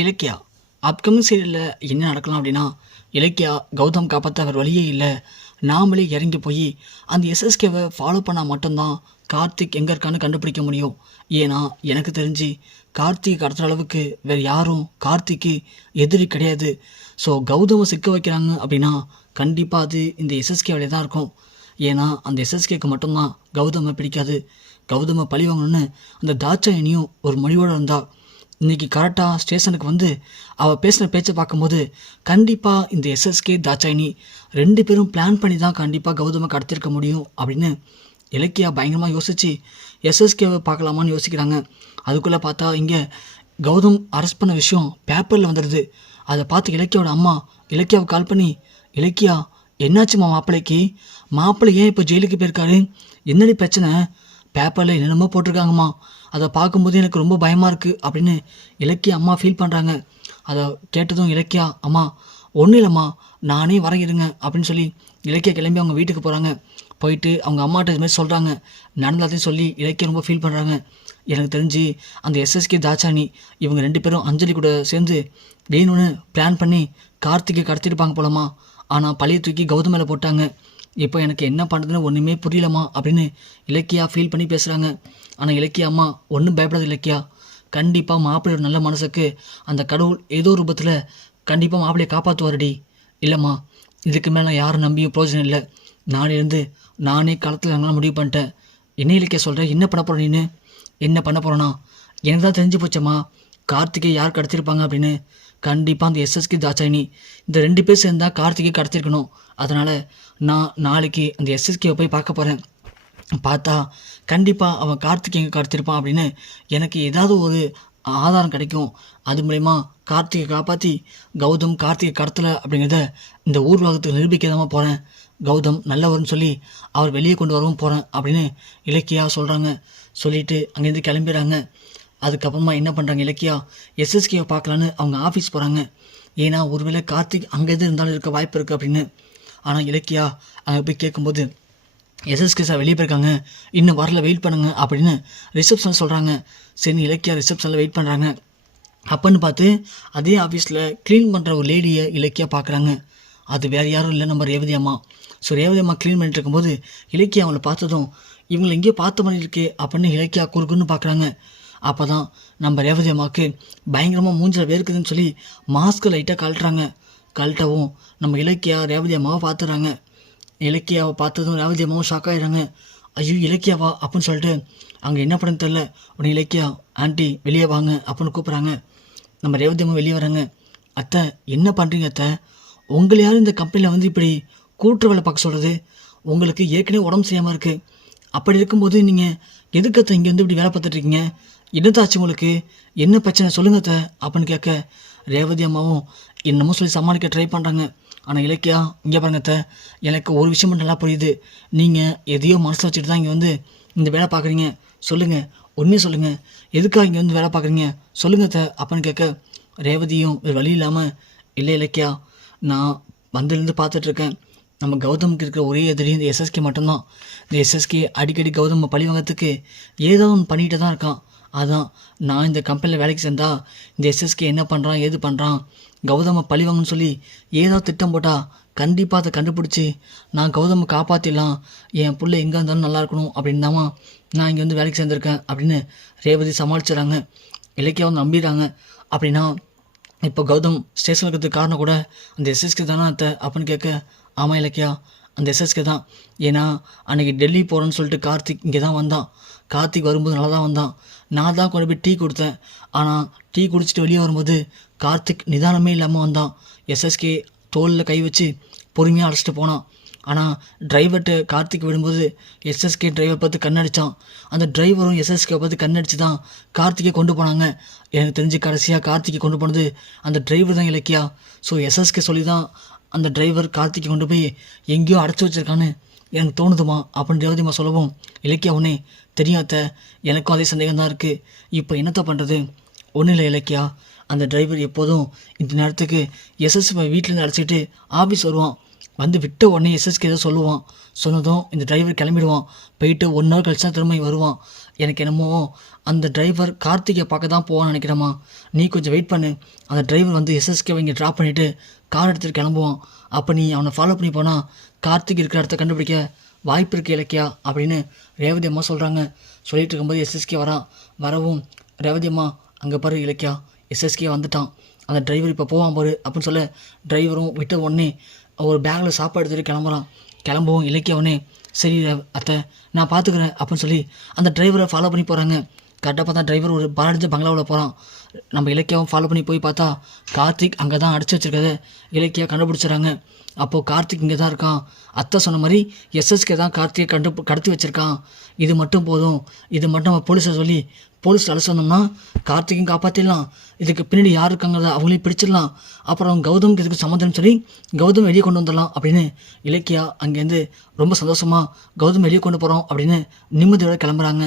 Ilakkiya upcoming சீரியலில் என்ன நடக்கலாம் அப்படின்னா, இலக்கியா கௌதம் காப்பாற்ற அவர் வழியே இல்லை, நாமளே இறங்கி போய் அந்த எஸ்எஸ்கேவை ஃபாலோ பண்ணால் மட்டும்தான் கார்த்திக் எங்கே இருக்கான்னு கண்டுபிடிக்க முடியும். ஏன்னா எனக்கு தெரிஞ்சு கார்த்திக் கடத்துற அளவுக்கு வேறு யாரும் கார்த்திக்கு எதிரி கிடையாது. ஸோ கௌதமை சிக்க வைக்கிறாங்க அப்படின்னா கண்டிப்பாக அது இந்த எஸ்எஸ்கே வேலையை தான் இருக்கும். ஏன்னா அந்த எஸ்எஸ்கேக்கு மட்டும்தான் கௌதமை பிடிக்காது. கௌதமை பழி வாங்கணும்னு அந்த தாட்சாயினியும் ஒரு மொழியோடு இருந்தா. இன்றைக்கி கரெக்டாக ஸ்டேஷனுக்கு வந்து அவள் பேசின பேச்சை பார்க்கும்போது கண்டிப்பாக இந்த எஸ்எஸ்கே தாட்சாயினி 2 பேரும் பிளான் பண்ணி தான் கண்டிப்பாக கௌதமை கடத்திருக்க முடியும் அப்படின்னு இலக்கியா பயங்கரமாக யோசித்து எஸ்எஸ்கேவை பார்க்கலாமான்னு யோசிக்கிறாங்க. அதுக்குள்ளே பார்த்தா இங்கே கௌதம் அரெஸ்ட் பண்ண விஷயம் பேப்பரில் வந்துடுது. அதை பார்த்து இலக்கியாவோட அம்மா இலக்கியாவை கால் பண்ணி, இலக்கியா என்னாச்சுமா மாப்பிள்ளைக்கு? மாப்பிள்ளை ஏன் இப்போ ஜெயிலுக்கு போயிருக்காரு? என்னடி பிரச்சனை? பேப்பரில் என்னென்னமோ போட்டிருக்காங்கம்மா, அதை பார்க்கும்போது எனக்கு ரொம்ப பயமாக இருக்குது அப்படின்னு இலக்கியா அம்மா ஃபீல் பண்ணுறாங்க. அதை கேட்டதும் இலக்கியா அம்மா ஒன்றும் இல்லைம்மா, நானே வரங்கிடுங்க அப்படின்னு சொல்லி இலக்கியா கிளம்பி அவங்க வீட்டுக்கு போகிறாங்க. போயிட்டு அவங்க அம்மாட்ட இதுமாதிரி சொல்கிறாங்க. நடந்ததையும் சொல்லி இலக்கியா ரொம்ப ஃபீல் பண்ணுறாங்க. எனக்கு தெரிஞ்சு அந்த எஸ்எஸ்கே தாட்சாயினி இவங்க 2 பேரும் அஞ்சலி கூட சேர்ந்து வேணும்னு பிளான் பண்ணி கார்த்திகை கடத்திருப்பாங்க போலமா. ஆனால் பழைய தூக்கி கௌதம் மேலே போட்டாங்க. இப்போ எனக்கு என்ன பண்ணுறதுன்னு ஒன்றுமே புரியலம்மா அப்படின்னு இலக்கியா ஃபீல் பண்ணி பேசுகிறாங்க. ஆனால் இலக்கியா அம்மா ஒன்றும் பயப்படாது இலக்கியா, கண்டிப்பாக மாப்பிள்ளையோட நல்ல மனசுக்கு அந்த கடவுள் ஏதோ ரூபத்தில் கண்டிப்பாக மாப்பிள்ளையை காப்பாற்றுவாருடி. இல்லைம்மா, இதுக்கு மேலே யாரும் நம்பியும் பிரயோஜனம் இல்லை. நானே நானே களத்தில் இறங்கலாம் முடிவு பண்ணிட்டேன். என்ன இலக்கியா சொல்கிறேன்? என்ன பண்ண போகிற நீனு? என்ன பண்ண போகிறேன்னா, எனக்கு தான் தெரிஞ்சு போச்சம்மா கார்த்திகை யார் கடத்திருப்பாங்க அப்படின்னு. கண்டிப்பாக அந்த எஸ்எஸ்கே தாட்சாயினி இந்த 2 பேர் சேர்ந்தா கார்த்திகை கடத்திருக்கணும். அதனால் நான் நாளைக்கு அந்த எஸ்எஸ்கேவை போய் பார்க்க போகிறேன். பார்த்தா கண்டிப்பாக அவன் கார்த்திகை எங்கே கடத்திருப்பான் அப்படின்னு எனக்கு ஏதாவது ஒரு ஆதாரம் கிடைக்கும். அது மூலயமா கார்த்திகை காப்பாற்றி கௌதம் கார்த்திகை கடத்தலை அப்படிங்கிறத இந்த ஊர் உலகத்துக்கு நிரூபிக்காமல் போகிறேன். கௌதம் நல்லவர்னு சொல்லி அவர் வெளியே கொண்டு வரவும் போகிறேன் அப்படின்னு இலக்கியா சொல்கிறாங்க. சொல்லிவிட்டு அங்கேருந்து கிளம்பிடுறாங்க. அதுக்கப்புறமா என்ன பண்ணுறாங்க, இலக்கியா எஸ்எஸ்கேவை பார்க்கலான்னு அவங்க ஆஃபீஸ் போகிறாங்க. ஏன்னா ஒருவேளை கார்த்திக் அங்கே எது இருந்தாலும் இருக்க வாய்ப்பு இருக்குது அப்படின்னு. ஆனால் இலக்கியா அங்கே போய் கேட்கும்போது எஸ்எஸ்கே சார் வெளியே போயிருக்காங்க, இன்னும் வரல, வெயிட் பண்ணுங்க அப்படின்னு ரிசப்ஷனில் சொல்கிறாங்க. சரி இலக்கியா ரிசப்ஷனில் வெயிட் பண்ணுறாங்க. அப்போன்னு பார்த்து அதே ஆஃபீஸில் க்ளீன் பண்ணுற ஒரு லேடியை இலக்கியா பார்க்குறாங்க. அது வேறு யாரும் இல்லை, நம்ம ரேவதி அம்மா. ஸோ ரேவதி அம்மா க்ளீன் பண்ணிட்டு இருக்கும்போது இலக்கியா அவங்கள பார்த்ததும் இவங்களை எங்கேயோ பார்த்த மாதிரி இருக்கே அப்படின்னு இலக்கியா குறுக்குன்னு பார்க்குறாங்க. அப்போ தான் நம்ம ரேவதி அம்மாவுக்கு பயங்கரமாக மூஞ்சில் வேர்க்குதுன்னு சொல்லி மாஸ்க்கு லைட்டாக கழட்டுறாங்க. கழட்டவும் நம்ம இலக்கியா ரேவதி அம்மாவை பார்த்துறாங்க. இலக்கியாவை பார்த்ததும் ரேவதி அம்மாவும் ஷாக் ஆகிடுறாங்க. ஐயோ இலக்கியாவா அப்படின்னு சொல்லிட்டு அங்கே என்ன பண்ணு தெரில. உடனே இலக்கியா ஆண்டி வெளியே வாங்க அப்படின்னு கூப்பிட்றாங்க. நம்ம ரேவதி அம்மா வெளியே வராங்க. அத்தை என்ன பண்ணுறீங்க அத்தை? உங்களை யாரும் இந்த கம்பெனியில் வந்து இப்படி கூட்டுற வேலை பார்க்க சொல்கிறது? உங்களுக்கு ஏற்கனவே உடம்பு செய்யாமல் இருக்குது. அப்படி இருக்கும்போது நீங்கள் எதுக்கு அத்தை இங்கே வந்து இப்படி வேலை பார்த்துட்ருக்கீங்க? என்னத்தாச்சு உங்களுக்கு? என்ன பிரச்சனை சொல்லுங்க அத்தை அப்படின்னு கேட்க ரேவதி அம்மாவும் என்னமோ சொல்லி சமாளிக்க ட்ரை பண்ணுறாங்க. ஆனால் இலக்கியா இங்கே பாருங்க அத்தை, எனக்கு ஒரு விஷயம் நல்லா புரியுது. நீங்கள் எதையோ மனசில் வச்சுட்டு தான் இங்கே வந்து இந்த வேலை பார்க்குறீங்க. சொல்லுங்கள், உண்மையை சொல்லுங்கள், எதுக்காக இங்கே வந்து வேலை பார்க்குறீங்க சொல்லுங்க அத்தை அப்படின்னு கேட்க ரேவதியும் ஒரு வழி இல்லாமல், இல்லை இலக்கியா, நான் வந்திருந்து பார்த்துட்ருக்கேன். நம்ம கௌதமுக்கு இருக்கிற ஒரே எதிரி இந்த எஸ்எஸ்கே மட்டும்தான். இந்த எஸ்எஸ்கே அடிக்கடி கௌதம் பழி வாங்கிறதுக்கு ஏதோ ஒன்று பண்ணிகிட்டு தான் இருக்கான். அதான் நான் இந்த கம்பெனியில் வேலைக்கு சேர்ந்தா இந்த எஸ்எஸ்கே என்ன பண்ணுறான் ஏது பண்ணுறான், கௌதமை பழி வாங்கன்னு சொல்லி ஏதாவது திட்டம் போட்டால் கண்டிப்பாக அதை கண்டுபிடிச்சி நான் கௌதமை காப்பாற்றிடலாம், என் பிள்ளை எங்கே இருந்தாலும் நல்லா இருக்கணும் அப்படின்னு தாம்மா நான் இங்கே வந்து வேலைக்கு சேர்ந்துருக்கேன் அப்படின்னு ரேவதி சமாளிச்சுறாங்க. இலக்கியாவும் நம்பிடுறாங்க. அப்படின்னா இப்போ கௌதம் ஸ்டேஷனில் இருக்கிறதுக்கு காரணம் கூட அந்த எஸ்எஸ்கே தானே அத்தை அப்படின்னு கேட்க, ஆமாம் இலக்கியா அந்த எஸ்எஸ்கே தான். ஏன்னா அன்றைக்கி டெல்லி போகிறேன்னு சொல்லிட்டு கார்த்திக் இங்கே தான் வந்தான். கார்த்திக் வரும்போது நல்லா தான் வந்தான். நான் தான் கொண்டு போய் டீ கொடுத்தேன். ஆனால் டீ குடிச்சிட்டு வெளியே வரும்போது கார்த்திக் நிதானமே இல்லாமல் வந்தான். எஸ்எஸ்கே தோளில் கை வச்சு பொறுமையாக அழைச்சிட்டு போனான். ஆனால் டிரைவர்கிட்ட கார்த்திக் விடும்போது எஸ்எஸ்கே டிரைவர் பார்த்து கண்ணடிச்சான். அந்த டிரைவரும் எஸ்எஸ்கே பார்த்து கண்ணடிச்சு தான் கார்த்திகை கொண்டு போனாங்க. எனக்கு தெரிஞ்சு கடைசியாக கார்த்திகை கொண்டு போனது அந்த டிரைவர் தான் இலக்கியா. ஸோ எஸ்எஸ்கே சொல்லி தான் அந்த டிரைவர் கார்த்திகை கொண்டு போய் எங்கேயோ அடைச்சி வச்சிருக்கான்னு எனக்கு தோணுதுமா அப்படின்னு ரேவதிமா சொல்லவும், இலக்கியா உடனே தெரியாத எனக்கும் அதே சந்தேகம் தான் இருக்குது. இப்போ என்னத்த பண்ணுறது? ஒன்றும் இல்லை இலக்கியா, அந்த டிரைவர் எப்போதும் இந்த நேரத்துக்கு எஸ்எஸ்கே வீட்டிலேருந்து அழைச்சிட்டு ஆஃபீஸ் வருவான். வந்து விட்ட உடனே எஸ்எஸ்கே ஏதோ சொல்லுவான். சொன்னதும் இந்த டிரைவர் கிளம்பிடுவான். போயிட்டு 1 hour கழிச்சு தான் திரும்ப வருவான். எனக்கு என்னமோ அந்த டிரைவர் கார்த்திகை பார்க்க தான் போவான்னு நினைக்கிறேம்மா. நீ கொஞ்சம் வெயிட் பண்ணு. அந்த டிரைவர் வந்து எஸ்எஸ்கேவை இங்கே ட்ராப் பண்ணிவிட்டு கார் எடுத்துகிட்டு கிளம்புவான். அப்போ நீ அவனை ஃபாலோ பண்ணி போனால் கார்த்திக் இருக்கிற இடத்த கண்டுபிடிக்க வாய்ப்பு இருக்குது இலக்கியா அப்படின்னு ரேவதி அம்மா சொல்கிறாங்க. சொல்லிட்டு இருக்கும்போது எஸ்எஸ்கே வரவும் ரேவதி அம்மா அங்கே பாரு இலக்கியா, எஸ்எஸ்கே வந்துட்டான், அந்த டிரைவர் இப்போ போவான் பாரு அப்படின்னு சொல்ல டிரைவரும் விட்ட உடனே ஒரு பேக்கில் சாப்பாடு எடுத்துகிட்டு கிளம்புறான். கிளம்பவும் இலக்கியா உடனே சரி அத்தை நான் பார்த்துக்குறேன் அப்படின்னு சொல்லி அந்த டிரைவரை ஃபாலோ பண்ணி போகிறாங்க. கரெக்டாக பார்த்தா டிரைவர் ஒரு பாரடிச்ச பங்களாவில் போகிறான். நம்ம இலக்கியாவும் ஃபாலோ பண்ணி போய் பார்த்தா கார்த்திக் அங்கே தான் அடைச்சி வச்சிருக்கத இலக்கியா கண்டுபிடிச்சிடறாங்க. அப்போது கார்த்திக் இங்கே தான் இருக்கான். அத்தை சொன்ன மாதிரி எஸ்எஸ்கே தான் கார்த்திகை கடத்தி வச்சுருக்கான். இது மட்டும் போதும், இது மட்டும் நம்ம போலீஸை சொல்லி போலீஸ் அழைச்சி வந்தோம்னா கார்த்திகையும் காப்பாற்றிடலாம். இதுக்கு பின்னாடி யார் இருக்காங்கிறத அவங்களையும் பிடிச்சிடலாம். அப்புறம் கௌதமுக்கு இதுக்கு சம்மந்தம்னு சொல்லி கௌதம் வெளியே கொண்டு வந்துடலாம் அப்படின்னு இலக்கியா அங்கேருந்து ரொம்ப சந்தோஷமாக கௌதம் வெளியே கொண்டு போகிறோம் அப்படின்னு நிம்மதியோடு கிளம்புறாங்க.